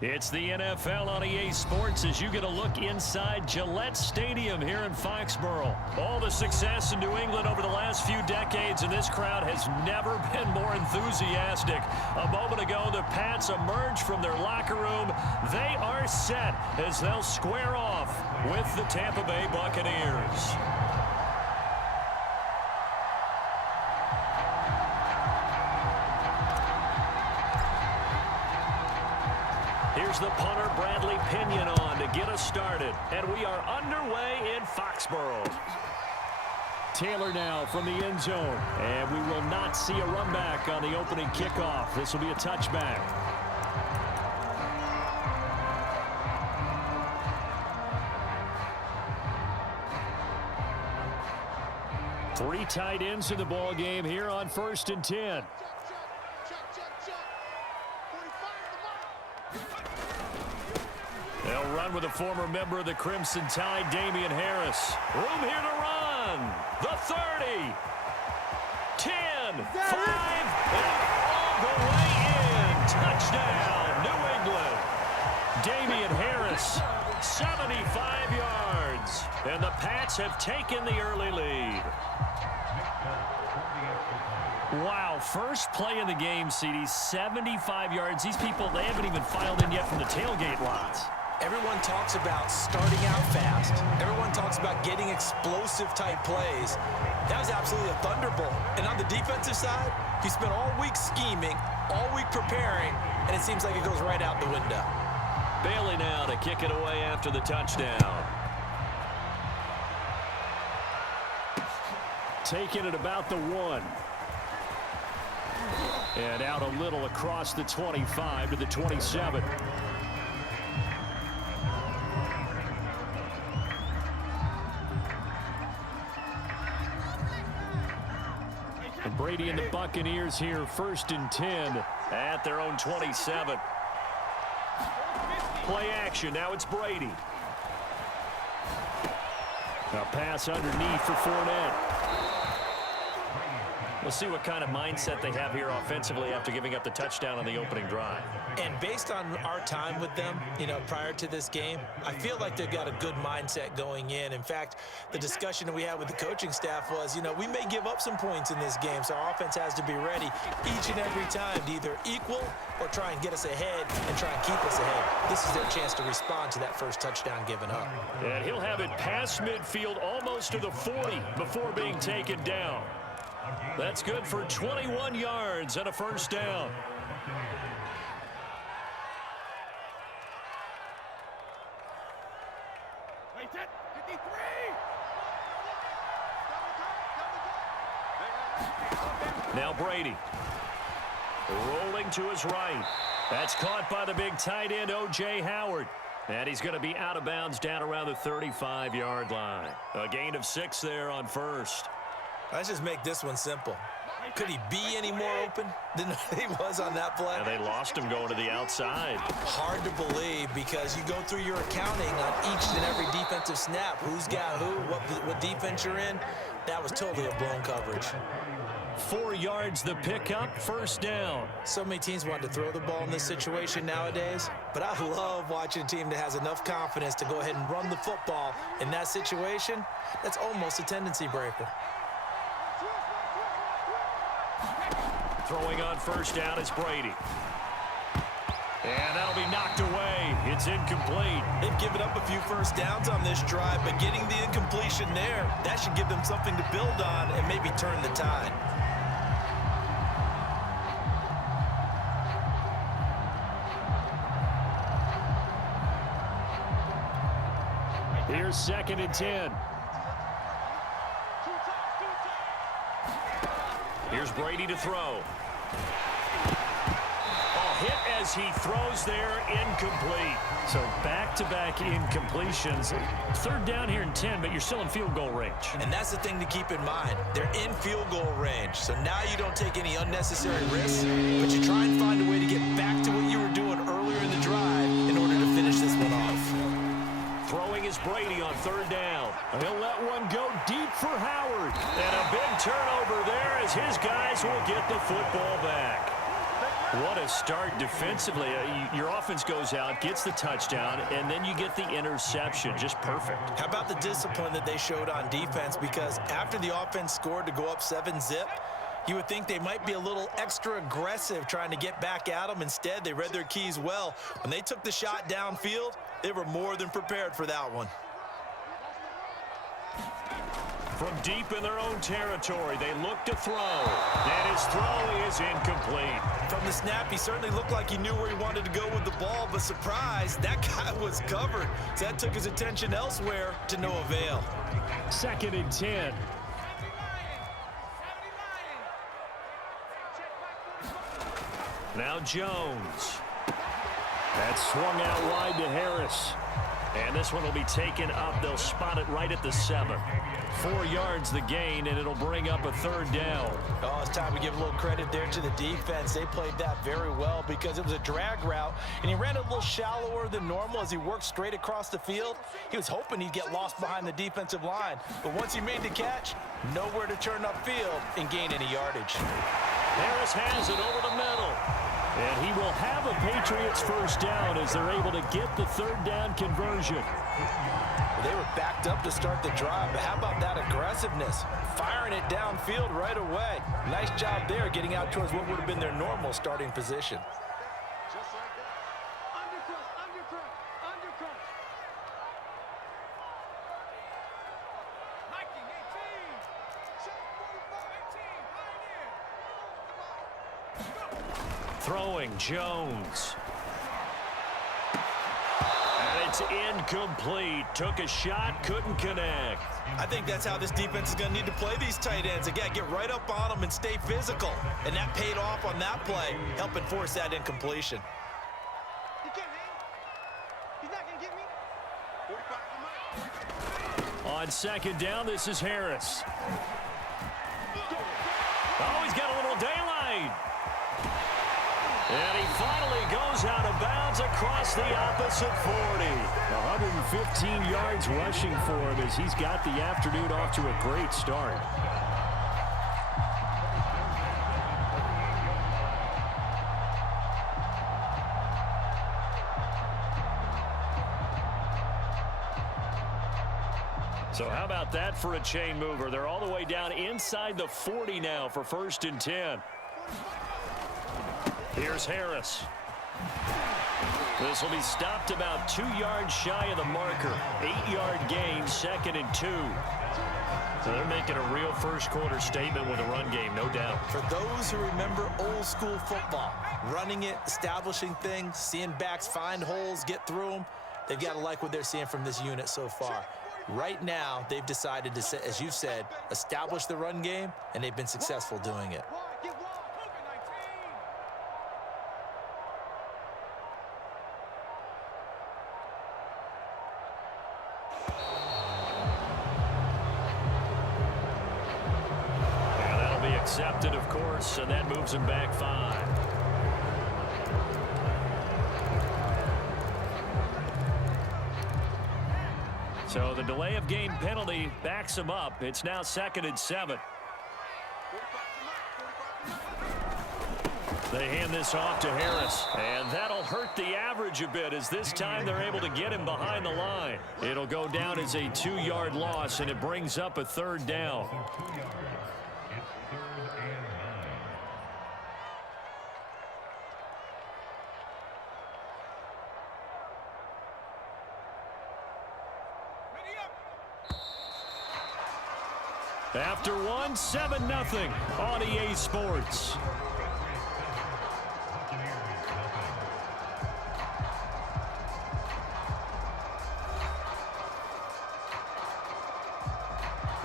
It's the NFL on EA Sports as you get a look inside Gillette Stadium here in Foxborough. All the success in New England over the last few decades, and this crowd has never been more enthusiastic. A moment ago, the Pats emerged from their locker room. They are set as they'll square off with the Tampa Bay Buccaneers. Here's the punter, Bradley Pinion, on to get us started. And we are underway in Foxborough. Taylor now from the end zone. And we will not see a run back on the opening kickoff. This will be a touchback. Three tight ends in the ball game here on 1st and 10. They'll run with a former member of the Crimson Tide, Damian Harris. Room here to run. The 30. 10. 5. And all the way in. Touchdown, New England. Damian Harris, 75 yards. And the Pats have taken the early lead. Wow, first play of the game, CD, 75 yards. These people, they haven't even filed in yet from the tailgate lots. Everyone talks about starting out fast. Everyone talks about getting explosive-type plays. That was absolutely a thunderbolt. And on the defensive side, he spent all week scheming, all week preparing, and it seems like it goes right out the window. Bailey now to kick it away after the touchdown. Taking it about the 1. And out a little across the 25 to the 27. And Brady and the Buccaneers here, 1st and 10 at their own 27. Play action. Now it's Brady. A pass underneath for Fournette. We'll see what kind of mindset they have here offensively after giving up the touchdown on the opening drive. And based on our time with them, prior to this game, I feel like they've got a good mindset going in. In fact, the discussion that we had with the coaching staff was, we may give up some points in this game, so our offense has to be ready each and every time to either equal or try and get us ahead and try and keep us ahead. This is their chance to respond to that first touchdown given up. And he'll have it past midfield almost to the 40 before being taken down. That's good for 21 yards and a first down. Now Brady. Rolling to his right. That's caught by the big tight end, O.J. Howard. And he's going to be out of bounds down around the 35-yard line. A gain of 6 there on first. Let's just make this one simple. Could he be any more open than he was on that play? And they lost him going to the outside. Hard to believe because you go through your accounting on each and every defensive snap. Who's got who, what defense you're in. That was totally a blown coverage. 4 yards the pickup, first down. So many teams want to throw the ball in this situation nowadays, but I love watching a team that has enough confidence to go ahead and run the football in that situation. That's almost a tendency breaker. Throwing on first down is Brady. And that'll be knocked away. It's incomplete. They've given up a few first downs on this drive, but getting the incompletion there, that should give them something to build on and maybe turn the tide. Here's 2nd and 10. Here's Brady to throw. Hit as he throws there, incomplete. So back-to-back incompletions. 3rd down here and 10, but you're still in field goal range. And that's the thing to keep in mind. They're in field goal range. So now you don't take any unnecessary risks, but you try and find a way to get back to what you were doing earlier in the drive in order to finish this one off. Throwing is Brady on 3rd down. He'll let one go deep for Howard. And a big turnover there as his guys will get the football back. What a start defensively. Your offense goes out, gets the touchdown, and then you get the interception. Just perfect. How about the discipline that they showed on defense? Because after the offense scored to go up 7-zip, you would think they might be a little extra aggressive trying to get back at them. Instead, they read their keys well. When they took the shot downfield, they were more than prepared for that one. From deep in their own territory, they look to throw. And his throw is incomplete. From the snap, he certainly looked like he knew where he wanted to go with the ball, but surprise, that guy was covered. So that took his attention elsewhere to no avail. 2nd and 10. Now Jones. That's swung out wide to Harris. And this one will be taken up. They'll spot it right at the 7. 4 yards the gain, and it'll bring up a 3rd down. Oh, it's time to give a little credit there to the defense. They played that very well because it was a drag route, and he ran a little shallower than normal as he worked straight across the field. He was hoping he'd get lost behind the defensive line, but once he made the catch, nowhere to turn upfield and gain any yardage. Harris has it over the middle. And he will have a Patriots 1st down as they're able to get the 3rd down conversion. They were backed up to start the drive, but how about that aggressiveness? Firing it downfield right away. Nice job there getting out towards what would have been their normal starting position. Just like that. Undercut. Nike 18. Check 45, 18. Throwing Jones. And it's incomplete. Took a shot, couldn't connect. I think that's how this defense is going to need to play these tight ends. Again, get right up on them and stay physical. And that paid off on that play, helping force that incompletion. He can't hang. He's not going to get me. 45 to mine. On 2nd down, this is Harris. Oh, he's got a little daylight. And he finally goes out of bounds across the opposite 40. 115 yards rushing for him as he's got the afternoon off to a great start. So how about that for a chain mover? They're all the way down inside the 40 now for 1st and 10. Here's Harris. This will be stopped about 2 yards shy of the marker. 8-yard gain, 2nd and 2. So they're making a real first-quarter statement with a run game, no doubt. For those who remember old school football, running it, establishing things, seeing backs find holes, get through them, they've got to like what they're seeing from this unit so far. Right now, they've decided to, as you said, establish the run game, and they've been successful doing it. Accepted, of course, and that moves him back 5. So the delay of game penalty backs him up. It's now 2nd and 7. They hand this off to Harris, and that'll hurt the average a bit as this time they're able to get him behind the line. It'll go down as a 2-yard loss, and it brings up a 3rd down. After one, 7-0 on EA Sports.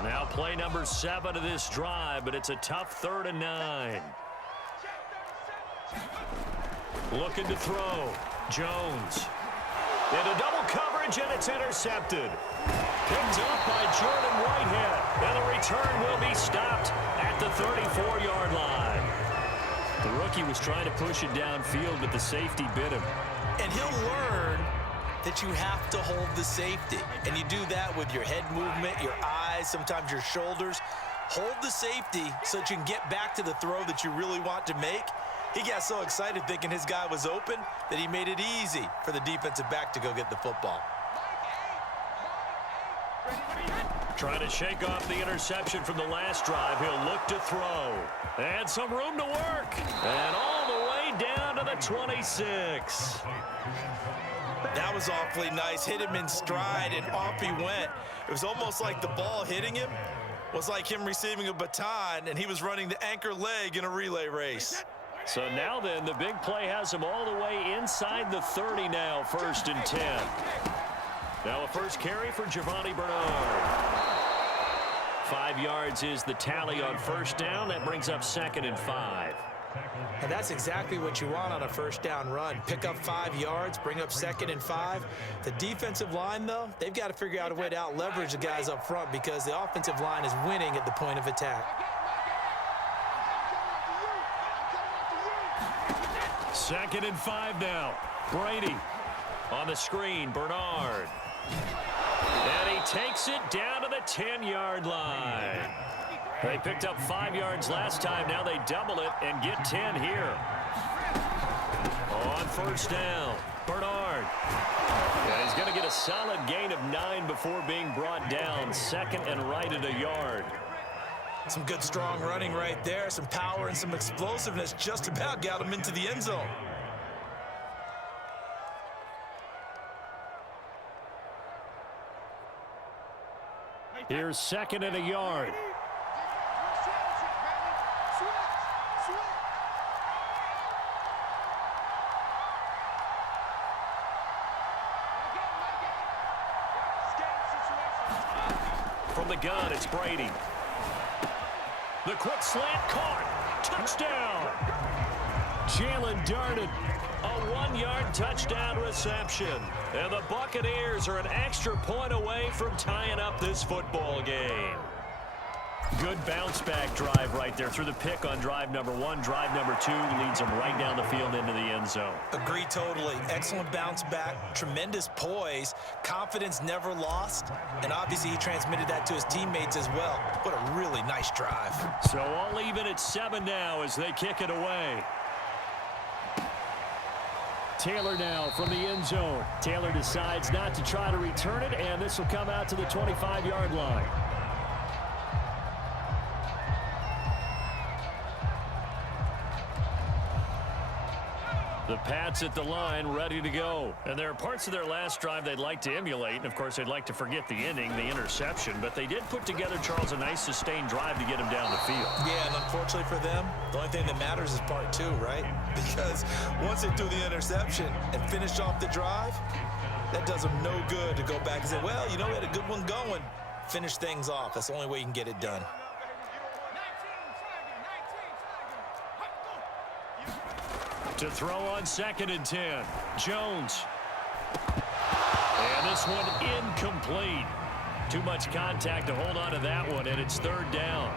Now play number 7 of this drive, but it's a tough 3rd and 9. Looking to throw. Jones. Into double coverage, and it's intercepted. Picked up by Jordan Whitehead. And the return will be stopped at the 34-yard line. The rookie was trying to push it downfield, but the safety bit him. And he'll learn that you have to hold the safety. And you do that with your head movement, your eyes, sometimes your shoulders. Hold the safety so that you can get back to the throw that you really want to make. He got so excited thinking his guy was open that he made it easy for the defensive back to go get the football. Trying to shake off the interception from the last drive. He'll look to throw. And some room to work. And all the way down to the 26. That was awfully nice. Hit him in stride, and off he went. It was almost like the ball hitting him was like him receiving a baton, and he was running the anchor leg in a relay race. So now then, the big play has him all the way inside the 30 now, 1st and 10. Now a first carry for Giovanni Bernard. 5 yards is the tally on 1st down. That brings up 2nd and 5. And that's exactly what you want on a 1st down run. Pick up 5 yards, bring up 2nd and 5. The defensive line, though, they've got to figure out a way to out-leverage the guys up front because the offensive line is winning at the point of attack. 2nd and 5 now. Brady on the screen. Bernard. And he takes it down to the 10-yard line. They picked up 5 yards last time. Now they double it and get 10 here. On 1st down, Bernard. And he's going to get a solid gain of 9 before being brought down. 2nd and right at a yard. Some good, strong running right there. Some power and some explosiveness just about got him into the end zone. Here's 2nd and a yard. From the gun, it's Brady. The quick slant caught. Touchdown. Jalen Darden. A 1-yard touchdown reception. And the Buccaneers are an extra point away from tying up this football game. Good bounce-back drive right there through the pick on drive number 1. Drive number 2 leads them right down the field into the end zone. Agree totally. Excellent bounce back, tremendous poise, confidence never lost, and obviously he transmitted that to his teammates as well. What a really nice drive. So all even at 7 now as they kick it away. Taylor now from the end zone. Taylor decides not to try to return it, and this will come out to the 25-yard line. The Pats at the line, ready to go. And there are parts of their last drive they'd like to emulate. And, of course, they'd like to forget the ending, the interception. But they did put together, Charles, a nice sustained drive to get him down the field. Yeah, and unfortunately for them, the only thing that matters is part 2, right? Because once they threw the interception and finished off the drive, that does them no good to go back and say, well, you know, we had a good one going. Finish things off. That's the only way you can get it done. To throw on 2nd and 10. Jones. And this one incomplete. Too much contact to hold on to that one, and it's 3rd down.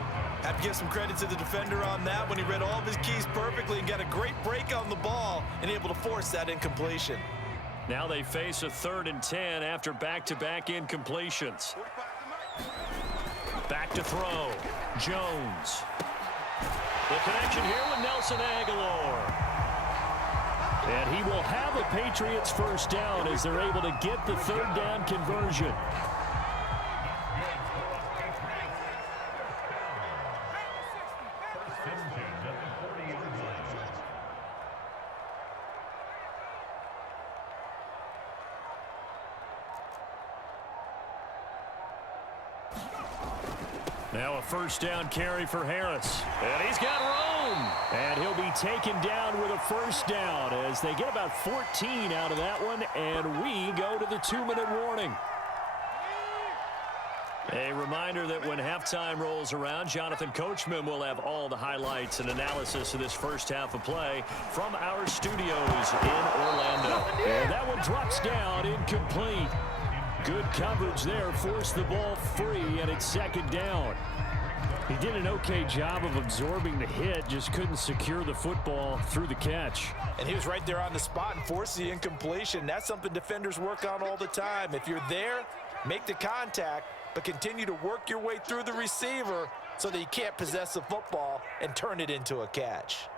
Have to give some credit to the defender on that when he read all of his keys perfectly and got a great break on the ball and able to force that incompletion. Now they face a 3rd and 10 after back-to-back incompletions. Back to throw. Jones. The connection here with Nelson Aguilar. And he will have a Patriots 1st down as they're able to get the 3rd down conversion. Now a 1st down carry for Harris. And he's got room. And he'll be taken down with a 1st down as they get about 14 out of that one. And we go to the 2-minute warning. A reminder that when halftime rolls around, Jonathan Coachman will have all the highlights and analysis of this first half of play from our studios in Orlando. And that one drops down, incomplete. Good coverage there, forced the ball free, and it's 2nd down. He did an okay job of absorbing the hit, just couldn't secure the football through the catch. And he was right there on the spot and forced the incompletion. That's something defenders work on all the time. If you're there, make the contact, but continue to work your way through the receiver so that you can't possess the football and turn it into a catch.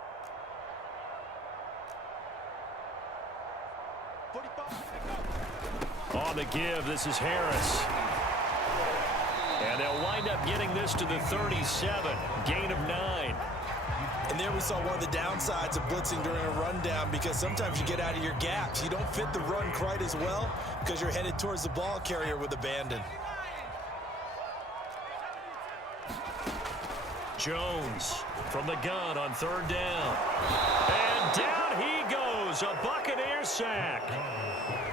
On the give, this is Harris. And they'll wind up getting this to the 37. Gain of 9. And there we saw one of the downsides of blitzing during a rundown, because sometimes you get out of your gaps. You don't fit the run quite as well because you're headed towards the ball carrier with abandon. Jones from the gun on 3rd down. And down he goes. A Buccaneer sack.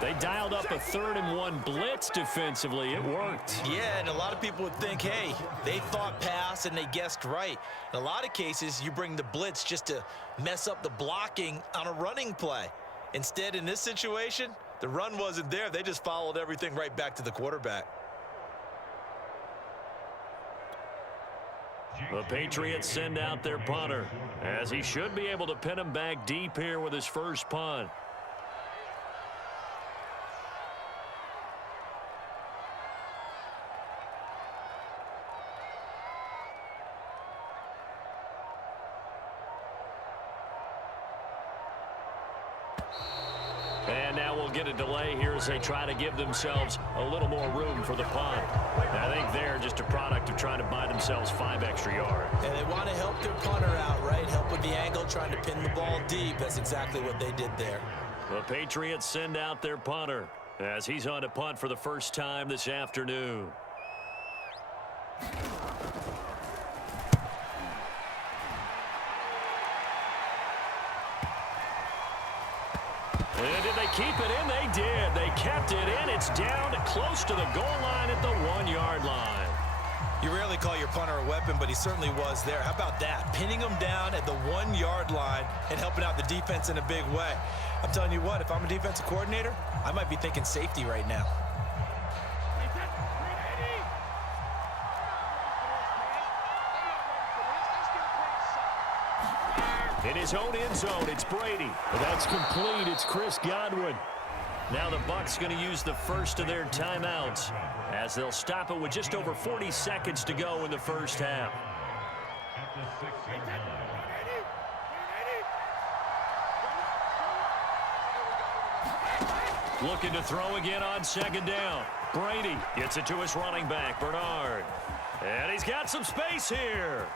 They dialed up a 3rd and 1 blitz defensively. It worked. Yeah, and a lot of people would think, hey, they thought pass and they guessed right. In a lot of cases, you bring the blitz just to mess up the blocking on a running play. Instead, in this situation, the run wasn't there. They just followed everything right back to the quarterback. The Patriots send out their punter, as he should be able to pin him back deep here with his first punt. And now we'll get a delay here as they try to give themselves a little more room for the punt. I think they're just a product of trying to buy themselves 5 extra yards. And they want to help their punter out, right? Help with the angle, trying to pin the ball deep. That's exactly what they did there. The Patriots send out their punter as he's on to punt for the first time this afternoon. And did they keep it in? They did. They kept it in. It's down close to the goal line at the 1-yard line. You rarely call your punter a weapon, but he certainly was there. How about that? Pinning him down at the 1-yard line and helping out the defense in a big way. I'm telling you what, if I'm a defensive coordinator, I might be thinking safety right now. In his own end zone, it's Brady. That's complete. It's Chris Godwin. Now the Bucs going to use the first of their timeouts as they'll stop it with just over 40 seconds to go in the first half. Looking to throw again on 2nd down. Brady gets it to his running back, Bernard. And he's got some space here.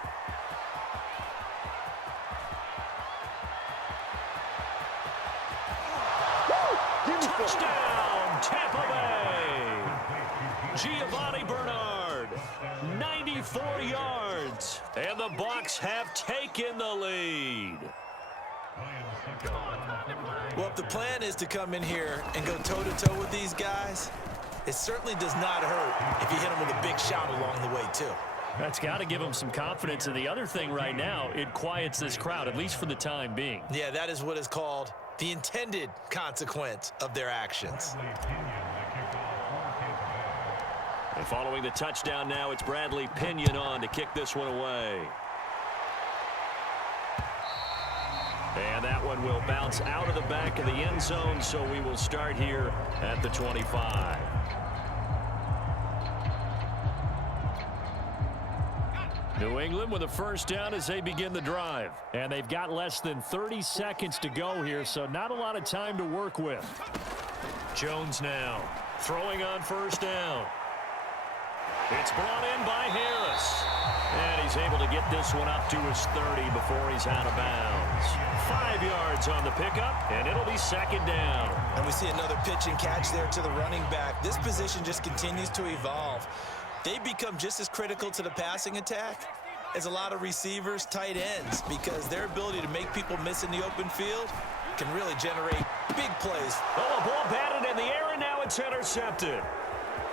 Touchdown, Tampa Bay. Giovanni Bernard, 94 yards. And the Bucs have taken the lead. Well, if the plan is to come in here and go toe-to-toe with these guys, it certainly does not hurt if you hit them with a big shot along the way, too. That's got to give them some confidence. And the other thing right now, it quiets this crowd, at least for the time being. Yeah, that is what is called the intended consequence of their actions. And following the touchdown now, it's Bradley Pinion on to kick this one away. And that one will bounce out of the back of the end zone, so we will start here at the 25. New England with a first down as they begin the drive. And they've got less than 30 seconds to go here, so not a lot of time to work with. Jones now throwing on first down. It's brought in by Harris. And he's able to get this one up to his 30 before he's out of bounds. 5 yards on the pickup, and it'll be 2nd down. And we see another pitch and catch there to the running back. This position just continues to evolve. They become just as critical to the passing attack as a lot of receivers, tight ends, because their ability to make people miss in the open field can really generate big plays. Oh, a ball batted in the air, and now it's intercepted.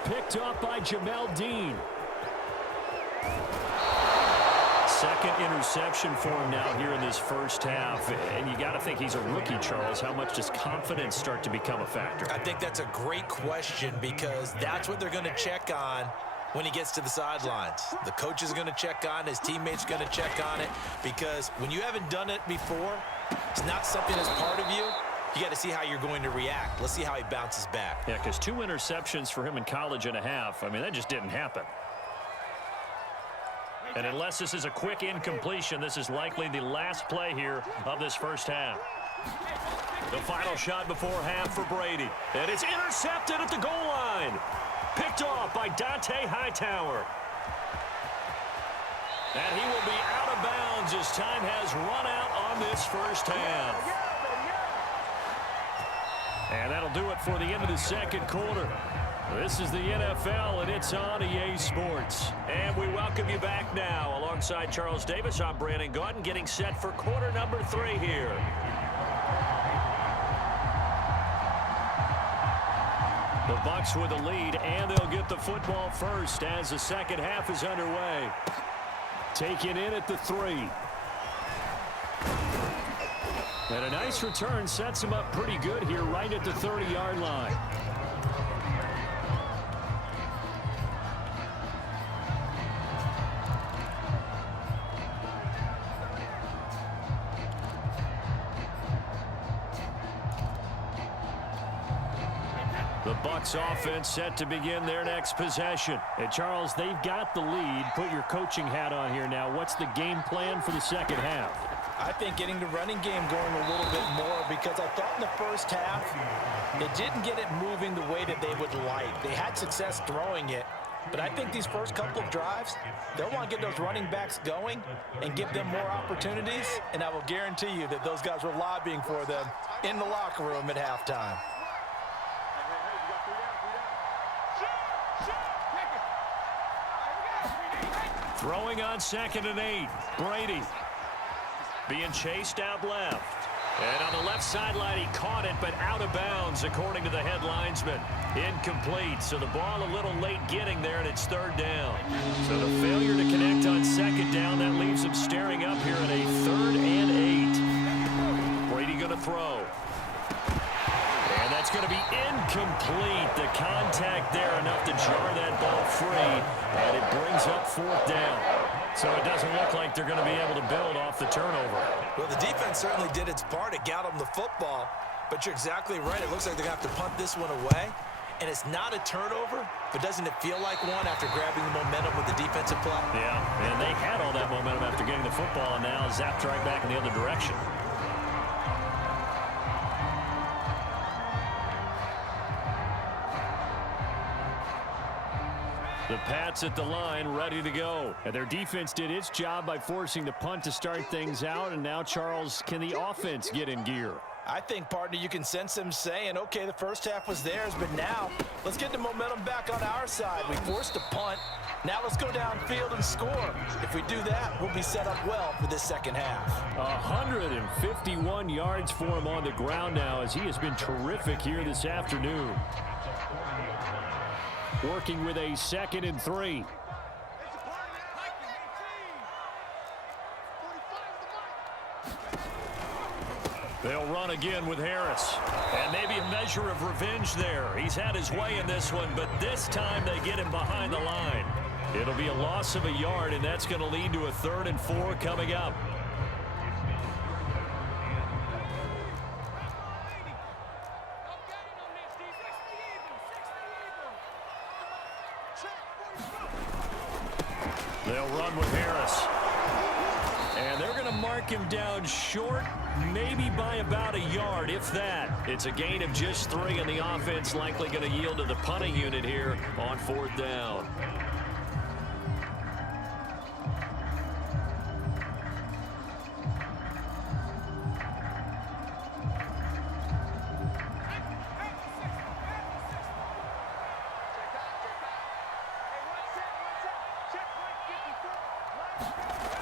Picked up by Jamel Dean. 2nd interception for him now here in this first half. And you got to think he's a rookie, Charles. How much does confidence start to become a factor? I think that's a great question, because that's what they're going to check on when he gets to the sidelines. The coach is going to check on, his teammates going to check on it, because when you haven't done it before, it's not something that's part of you. You got to see how you're going to react. Let's see how he bounces back. Yeah, because 2 interceptions for him in college and a half, I mean, that just didn't happen. And unless this is a quick incompletion, this is likely the last play here of this first half. The final shot before half for Brady. And it's intercepted at the goal line. Picked off by Dante Hightower. And he will be out of bounds as time has run out on this first half. And that'll do it for the end of the second quarter. This is the NFL, and it's on EA Sports. And we welcome you back now. Alongside Charles Davis, I'm Brandon Gaudin, getting set for quarter number 3 here. The Bucs with the lead, and they'll get the football first as the second half is underway. Taken in at the 3. And a nice return sets him up pretty good here right at the 30-yard line. The Bucs offense set to begin their next possession. And Charles, they've got the lead. Put your coaching hat on here now. What's the game plan for the second half? I think getting the running game going a little bit more, because I thought in the first half they didn't get it moving the way that they would like. They had success throwing it, but I think these first couple of drives, they'll want to get those running backs going and give them more opportunities, and I will guarantee you that those guys were lobbying for them in the locker room at halftime. Throwing on 2nd and 8. Brady being chased out left. And on the left sideline, he caught it, but out of bounds, according to the head linesman. Incomplete, so the ball a little late getting there, and it's 3rd down. So the failure to connect on 2nd down, that leaves him staring up here at a 3rd and 8. Brady going to throw. And that's going to be incomplete. The contact there enough to jar that ball free, and it brings up 4th down. So it doesn't look like they're going to be able to build off the turnover. Well, the defense certainly did its part. It got them the football, but you're exactly right. It looks like they're going to have to punt this one away, and it's not a turnover, but doesn't it feel like one after grabbing the momentum with the defensive play? Yeah, and they had all that momentum after getting the football, and now zapped right back in the other direction. The Pats at the line, ready to go. And their defense did its job by forcing the punt to start things out. And now, Charles, can the offense get in gear? I think, partner, you can sense them saying, okay, the first half was theirs, but now let's get the momentum back on our side. We forced a punt. Now let's go downfield and score. If we do that, we'll be set up well for this second half. 151 yards for him on the ground now, as he has been terrific here this afternoon. Working with a 2nd and 3. They'll run again with Harris. And maybe a measure of revenge there. He's had his way in this one, but this time they get him behind the line. It'll be a loss of a yard, and that's going to lead to a 3rd and 4 coming up. They'll run with Harris. And they're going to mark him down short, maybe by about a yard, if that. It's a gain of just 3, and the offense likely going to yield to the punting unit here on 4th down.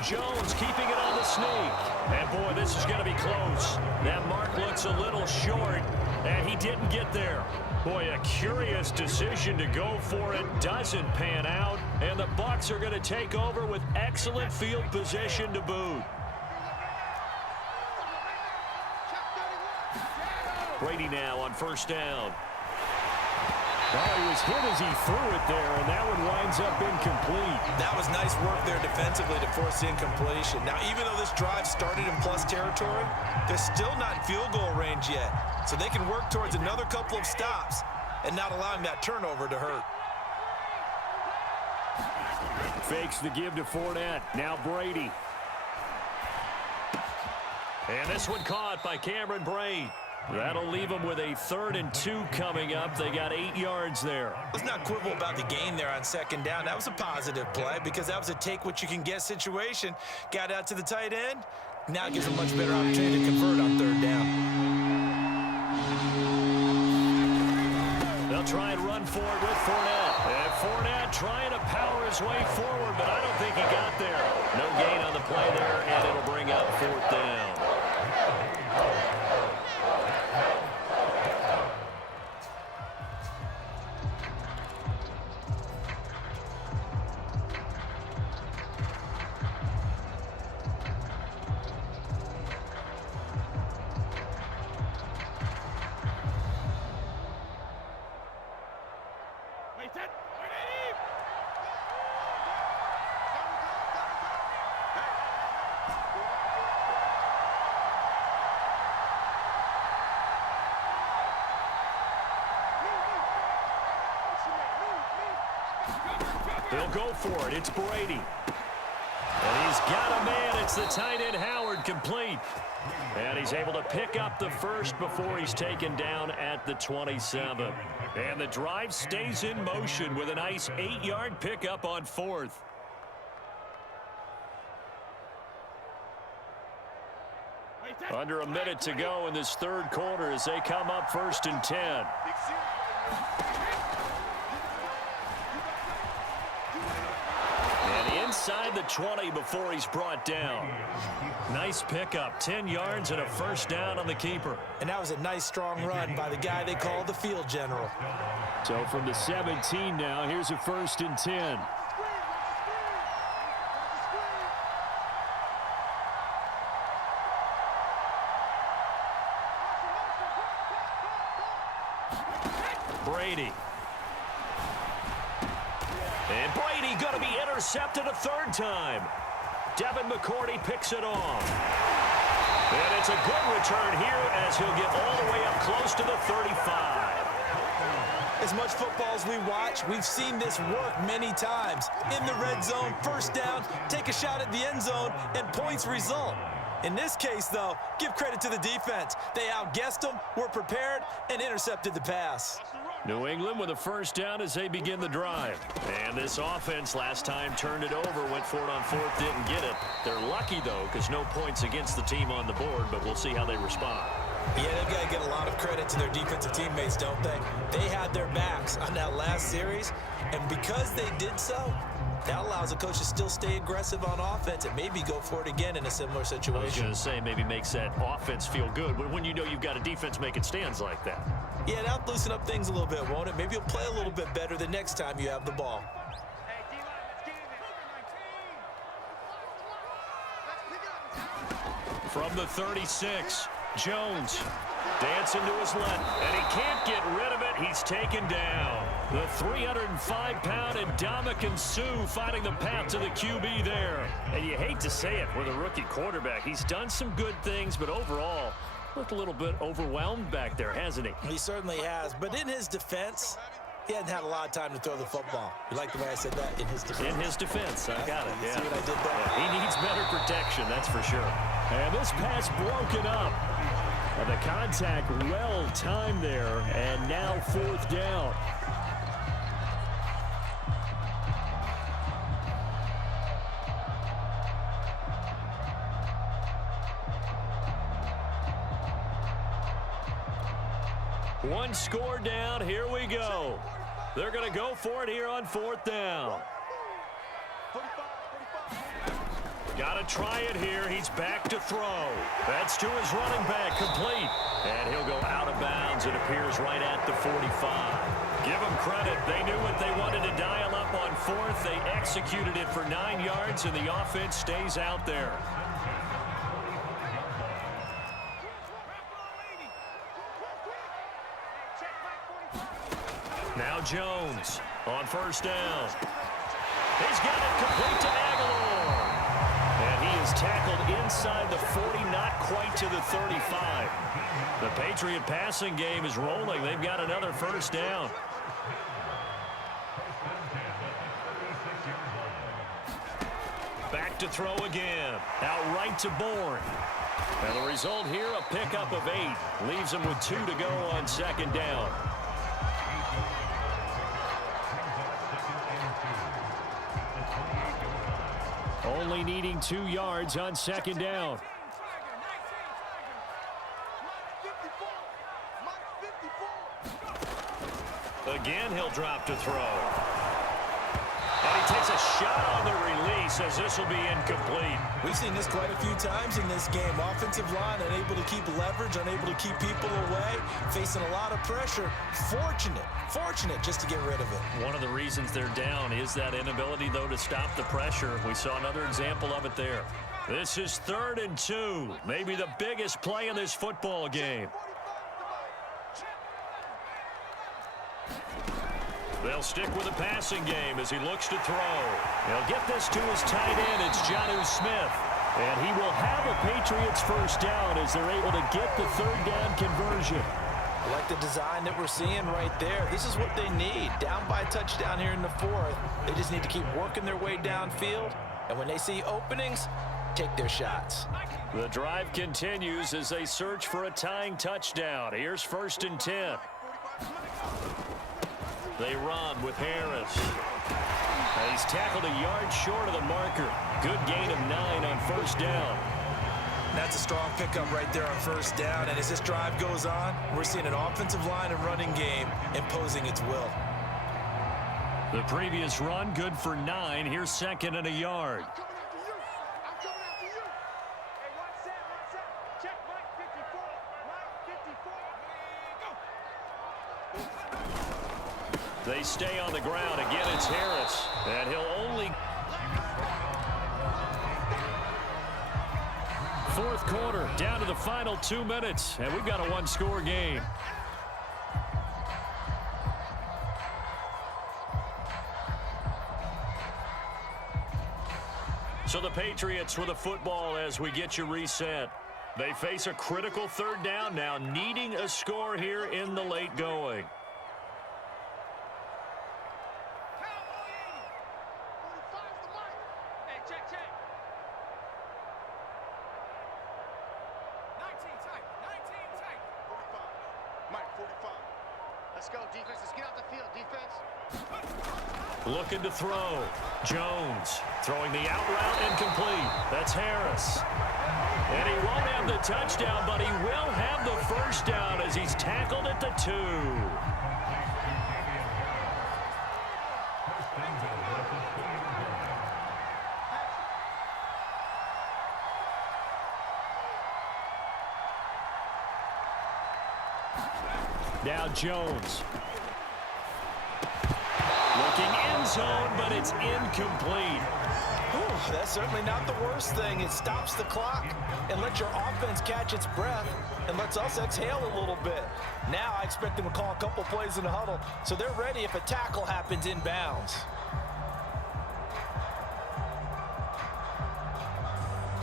Jones keeping it on the sneak. And, boy, this is going to be close. That mark looks a little short, and he didn't get there. Boy, a curious decision to go for it. Doesn't pan out, and the Bucs are going to take over with excellent field position to boot. Brady now on 1st down. Oh, he was hit as he threw it there, and that one winds up incomplete. That was nice work there defensively to force the incompletion. Now, even though this drive started in plus territory, they're still not in field goal range yet. So they can work towards another couple of stops and not allowing that turnover to hurt. Fakes the give to Fournette. Now Brady. And this one caught by Cameron Brate. That'll leave them with a 3rd and 2 coming up. They got 8 yards there. Let's not quibble about the gain there on 2nd down. That was a positive play because that was a take-what-you-can-get situation. Got out to the tight end. Now it gives a much better opportunity to convert on 3rd down. They'll try and run for it with Fournette. And Fournette trying to power his way forward, but I don't think he got there. No gain on the play there, and it'll bring up 4th down. They'll go for it. It's Brady. And he's got a man. It's the tight end Howard, complete. And he's able to pick up the first before he's taken down at the 27. And the drive stays in motion with a nice 8-yard pickup on 4th. Under a minute to go in this 3rd quarter as they come up 1st and 10. Inside the 20 before he's brought down. Nice pickup, 10 yards and a 1st down on the keeper. And that was a nice strong run by the guy they call the field general. So from the 17 now, here's a 1st and 10. Brady. And Brady going to be intercepted a 3rd time. Devin McCourty picks it off. And it's a good return here as he'll get all the way up close to the 35. As much football as we watch, we've seen this work many times. In the red zone, 1st down, take a shot at the end zone, and points result. In this case, though, give credit to the defense. They outguessed them, were prepared, and intercepted the pass. New England with a 1st down as they begin the drive. And this offense last time turned it over, went for it on 4th, didn't get it. They're lucky, though, because no points against the team on the board, but we'll see how they respond. Yeah, they've got to get a lot of credit to their defensive teammates, don't they? They had their backs on that last series, and because they did so, that allows the coach to still stay aggressive on offense and maybe go for it again in a similar situation. I was going to say maybe makes that offense feel good, but when you know you've got a defense making stands like that. Yeah, that'll loosen up things a little bit, won't it? Maybe you'll play a little bit better the next time you have the ball. From the 36, Jones dancing to his left, and he can't get rid of it. He's taken down. The 305-pound Ndamukong Suh finding the path to the QB there. And you hate to say it with a rookie quarterback. He's done some good things, but overall, looked a little bit overwhelmed back there, hasn't he? He certainly has. But in his defense, he hadn't had a lot of time to throw the football. You like the way I said that? In his defense. In his defense. I got it, yeah. See what I did there? Yeah, he needs better protection, that's for sure. And this pass broken up. And the contact well timed there, and now 4th down. One score down. Here we go. They're going to go for it here on 4th down. Got to try it here. He's back to throw. That's to his running back, complete. And he'll go out of bounds. It appears right at the 45. Give them credit. They knew what they wanted to dial up on 4th. They executed it for 9 yards, and the offense stays out there. Now Jones on 1st down. He's got it complete to Aguilar. And he is tackled inside the 40, not quite to the 35. The Patriot passing game is rolling. They've got another 1st down. Back to throw again. Out right to Bourne. And the result here, a pickup of 8. Leaves them with 2 to go on second down. Only needing 2 yards on second down. Again, he'll drop to throw. And he takes a shot on the release as this will be incomplete. We've seen this quite a few times in this game. Offensive line unable to keep leverage, unable to keep people away, facing a lot of pressure. Fortunate just to get rid of it. One of the reasons they're down is that inability, though, to stop the pressure. We saw another example of it there. This is 3rd and 2, maybe the biggest play in this football game. They'll stick with the passing game as he looks to throw. He'll get this to his tight end. It's Jonnu Smith. And he will have a Patriots first down as they're able to get the 3rd down conversion. I like the design that we're seeing right there. This is what they need. Down by a touchdown here in the 4th. They just need to keep working their way downfield. And when they see openings, take their shots. The drive continues as they search for a tying touchdown. Here's 1st and 10. They run with Harris. And he's tackled a yard short of the marker. Good gain of 9 on 1st down. That's a strong pickup right there on 1st down. And as this drive goes on, we're seeing an offensive line and running game imposing its will. The previous run, good for 9. Here's 2nd and a yard. They stay on the ground. Again, it's Harris. And he'll only... 4th quarter, down to the final 2 minutes. And we've got a 1-score game. So the Patriots with the football as we get you reset. They face a critical 3rd down now, needing a score here in the late going. Looking to throw. Jones throwing the out route incomplete. That's Harris. And he won't have the touchdown, but he will have the first down as he's tackled at the 2. Now Jones. Looking end zone, but it's incomplete. Ooh, that's certainly not the worst thing. It stops the clock and lets your offense catch its breath and lets us exhale a little bit. Now I expect them to call a couple plays in the huddle so they're ready if a tackle happens inbounds.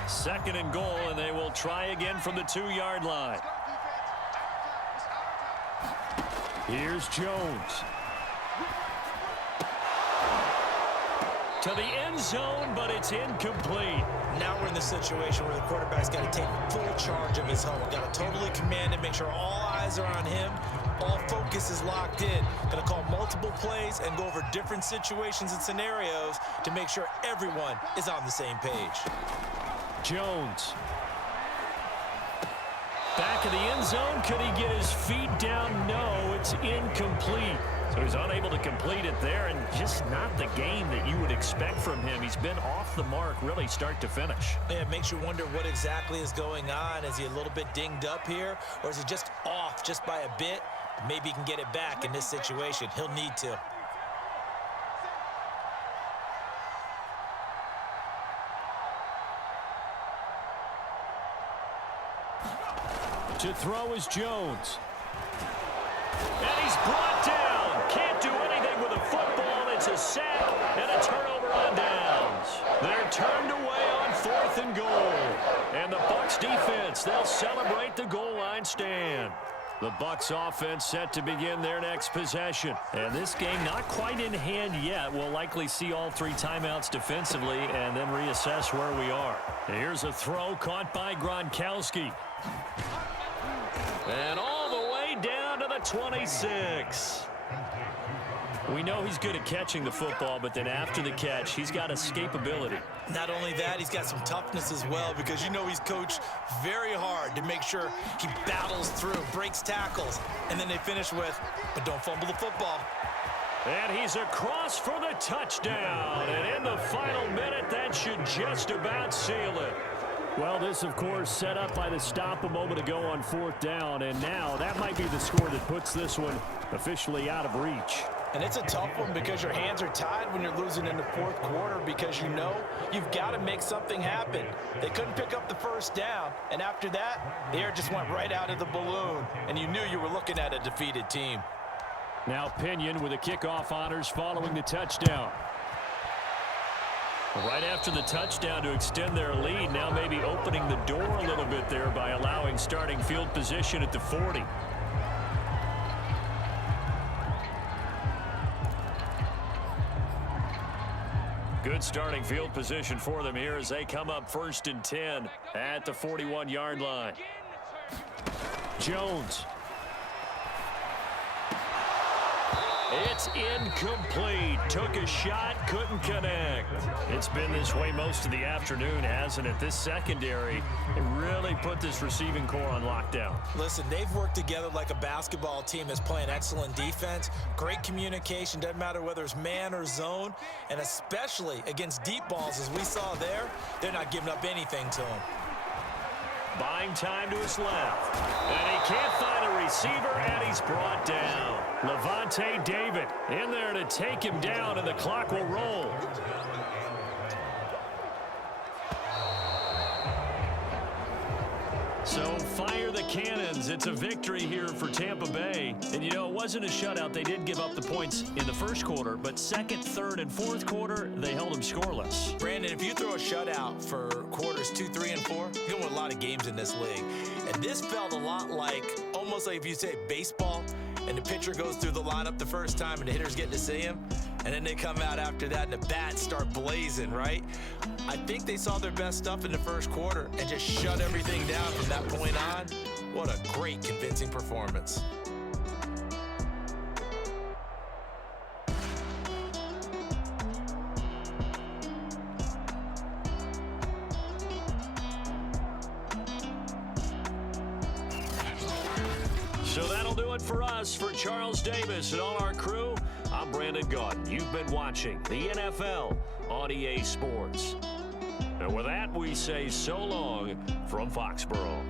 2nd and goal, and they will try again from the 2-yard line. Here's Jones. To the end zone, but it's incomplete. Now we're in the situation where the quarterback's got to take full charge of his huddle. Got to totally command it, make sure all eyes are on him. All focus is locked in. Going to call multiple plays and go over different situations and scenarios to make sure everyone is on the same page. Jones. Back of the end zone. Could he get his feet down? No, it's incomplete. So he's unable to complete it there, and just not the game that you would expect from him. He's been off the mark, really, start to finish. Yeah, it makes you wonder what exactly is going on. Is he a little bit dinged up here, or is he just off just by a bit? Maybe he can get it back in this situation. He'll need to. To throw is Jones. And he's brought down. Can't do anything with a football. It's a sack and a turnover on downs. They're turned away on 4th and goal. And the Bucs defense, they'll celebrate the goal line stand. The Bucs offense set to begin their next possession. And this game not quite in hand yet. We'll likely see all 3 timeouts defensively and then reassess where we are. Here's a throw caught by Gronkowski. And all the way down to the 26. We know he's good at catching the football, but then after the catch, he's got escapability. Not only that, he's got some toughness as well, because you know he's coached very hard to make sure he battles through, breaks tackles, and then they finish with, but don't fumble the football. And he's across for the touchdown. And in the final minute, that should just about seal it. Well, this, of course, set up by the stop a moment ago on 4th down, and now that might be the score that puts this one officially out of reach. And it's a tough one because your hands are tied when you're losing in the 4th quarter, because you know you've got to make something happen. They couldn't pick up the 1st down, and after that, the air just went right out of the balloon, and you knew you were looking at a defeated team. Now Pinion with the kickoff honors following the touchdown. Right after the touchdown to extend their lead, now maybe opening the door a little bit there by allowing starting field position at the 40. Good starting field position for them here as they come up 1st and 10 at the 41-yard line. Jones. It's incomplete. Took a shot, couldn't connect. It's been this way most of the afternoon, hasn't it? This secondary really put this receiving core on lockdown. Listen, they've worked together like a basketball team that's playing excellent defense. Great communication, doesn't matter whether it's man or zone, and especially against deep balls, as we saw there, they're not giving up anything to them. Buying time to his left. And he can't find a receiver, and he's brought down. Levante David in there to take him down, and the clock will roll. So fire the cannons. It's a victory here for Tampa Bay. And, you know, it wasn't a shutout. They did give up the points in the 1st quarter, but 2nd, 3rd, and 4th quarter, they held them scoreless. Brandon, if you throw a shutout for quarters 2, 3, and 4, you're going to win a lot of games in this league. And this felt a lot like, almost like if you say baseball, and the pitcher goes through the lineup the first time and the hitters get to see him, and then they come out after that and the bats start blazing, right? I think they saw their best stuff in the 1st quarter and just shut everything down from that point on. What a great, convincing performance. So that'll do it for us. For Charles Davis and all our crew, I'm Brandon Gaudin. You've been watching the NFL on EA Sports. And with that, we say so long from Foxborough.